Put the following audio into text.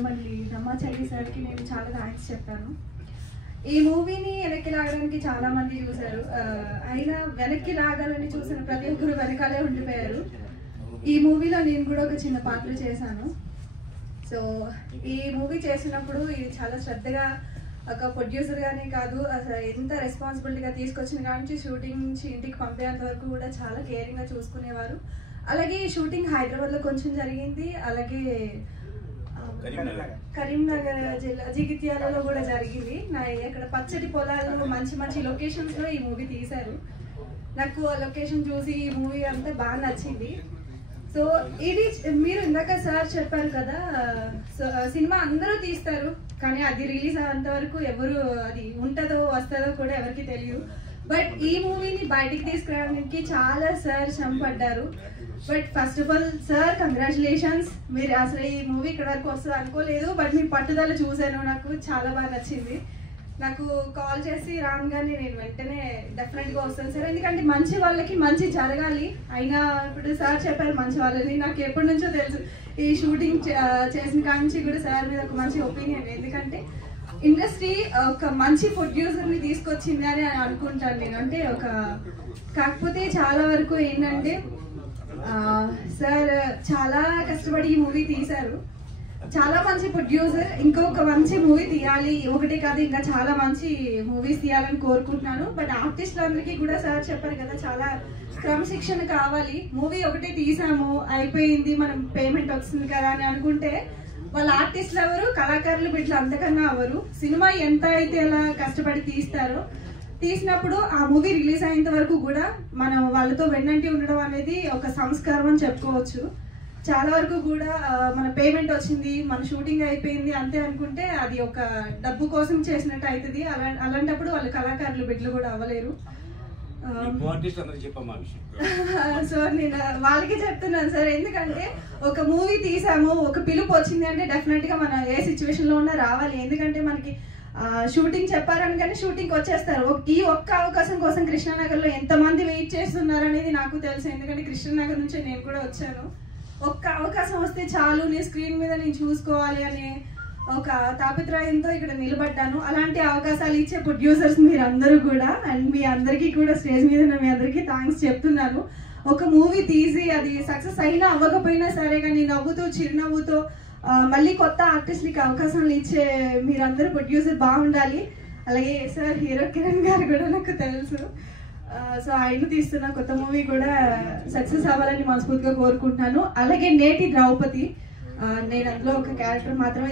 మళ్ళీ బ్రహ్మచారి సార్కి నేను చాలా థ్యాంక్స్ చెప్పాను. ఈ మూవీని వెనక్కి లాగడానికి చాలా మంది చూశారు. అయినా వెనక్కి లాగాలని చూసిన ప్రతి ఒక్కరు వెనకాలే ఉండిపోయారు. ఈ మూవీలో నేను కూడా ఒక చిన్న పాత్ర చేశాను. సో ఈ మూవీ చేసినప్పుడు ఇది చాలా శ్రద్ధగా ఒక ప్రొడ్యూసర్గానే కాదు, అసలు ఎంత రెస్పాన్సిబిలిటీగా తీసుకొచ్చిన కానీ షూటింగ్ నుంచి ఇంటికి పంపేంత వరకు కూడా చాలా కేరింగ్గా చూసుకునేవారు. అలాగే షూటింగ్ హైదరాబాద్లో కొంచెం జరిగింది, అలాగే కరీంనగర్ జిల్లా జగిత్యాలలో కూడా జరిగింది. అక్కడ పచ్చటి పొలాలు మంచి మంచి లొకేషన్స్లో ఈ మూవీ తీశారు. నాకు ఆ లొకేషన్ చూసి ఈ మూవీ అంతా బాగా నచ్చింది. సో ఇది మీరు ఇందాక సార్ చెప్పారు కదా, సినిమా అందరూ తీస్తారు కానీ అది రిలీజ్ అయ్యేంత వరకు ఎవరు అది ఉంటుందో వస్తుందో కూడా ఎవరికి తెలియదు. బట్ ఈ మూవీని బయటికి తీసుకురావడానికి చాలా సార్ శ్రమపడ్డారు. But first of all sir congratulations, మీరు అసలు ఈ మూవీ ఇక్కడ వరకు వస్తుంది అనుకోలేదు. బట్ మీ పట్టుదల చూశాను, నాకు చాలా బాగా నచ్చింది. నాకు కాల్ చేసి రాగానే నేను వెంటనే డెఫినెట్గా వస్తాను సార్, ఎందుకంటే మంచి వాళ్ళకి మంచి జరగాలి. అయినా ఇప్పుడు సార్ చెప్పారు మంచి వాళ్ళని, నాకు ఎప్పటి నుంచో తెలుసు. ఈ షూటింగ్ చేసిన కాంచి కూడా సార్ మీద ఒక మంచి ఒపీనియన్, ఎందుకంటే ఇండస్ట్రీ ఒక మంచి ప్రొడ్యూసర్ని తీసుకొచ్చింది అని అనుకుంటాను నేను. అంటే కాకపోతే చాలా వరకు ఏంటంటే సార్ చాలా కష్టపడి ఈ మూవీ తీశారు. చాలా మంచి ప్రొడ్యూసర్, ఇంకొక మంచి మూవీ తీయాలి, ఒకటే కాదు ఇంకా చాలా మంచి మూవీస్ తీయాలని కోరుకుంటున్నాను. బట్ ఆర్టిస్టులందరికీ కూడా సార్ చెప్పారు కదా, చాలా క్రమశిక్షణ కావాలి. మూవీ ఒకటే తీసాము అయిపోయింది, మనం పేమెంట్ వస్తుంది కదా అని అనుకుంటే వాళ్ళ ఆర్టిస్టులు ఎవరు, కళాకారులు బిడ్డలు అంతకన్నా ఎవరు. సినిమా ఎంత అయితే అలా కష్టపడి తీసినప్పుడు ఆ మూవీ రిలీజ్ అయ్యేంత వరకు కూడా మనం వాళ్ళతో వెన్నంటి ఉండడం అనేది ఒక సంస్కారం అని చెప్పుకోవచ్చు. చాలా వరకు కూడా మన పేమెంట్ వచ్చింది, మన షూటింగ్ అయిపోయింది అంతే అనుకుంటే అది ఒక డబ్బు కోసం చేసినట్టు అవుతుంది. అలాంటప్పుడు వాళ్ళు కళాకారులు బిడ్డలు కూడా అవ్వలేరు. సో నేను వాళ్ళకి చెప్తున్నాను సార్, ఎందుకంటే ఒక మూవీ తీసాము, ఒక పిలుపు వచ్చింది అంటే డెఫినెట్ గా మన ఏ సిచ్యువేషన్ లో ఉన్నా రావాలి. ఎందుకంటే మనకి షూటింగ్ చెప్పారని కానీ షూటింగ్ వచ్చేస్తారు. ఈ ఒక్క అవకాశం కోసం కృష్ణానగర్ లో ఎంతమంది వెయిట్ చేస్తున్నారు అనేది నాకు తెలుసు, ఎందుకంటే కృష్ణానగర్ నుంచి నేను కూడా వచ్చాను. ఒక్క అవకాశం వస్తే చాలు, నీ స్క్రీన్ మీద నేను చూసుకోవాలి అనే ఒక తాపత్రయంతో ఇక్కడ నిలబడ్డాను. అలాంటి అవకాశాలు ఇచ్చే ప్రొడ్యూసర్స్ మీరు అందరూ కూడా, అండ్ మీ అందరికీ కూడా స్టేజ్ మీద మీ అందరికీ థ్యాంక్స్ చెప్తున్నాను. ఒక మూవీ తీసి అది సక్సెస్ అయినా అవ్వకపోయినా సరే కానీ నవ్వుతూ చిరునవ్వుతో మళ్ళీ కొత్త ఆర్టిస్ట్లకి అవకాశాలు ఇచ్చే మీరందరూ ప్రొడ్యూసర్ బాగుండాలి. అలాగే సార్ హీరో కిరణ్ గారు కూడా నాకు తెలుసు. సో ఆయన తీస్తున్న కొత్త మూవీ కూడా సక్సెస్ అవ్వాలని మనస్ఫూర్తిగా కోరుకుంటున్నాను. అలాగే నేటి ద్రౌపది, నేను అందులో ఒక క్యారెక్టర్ మాత్రమే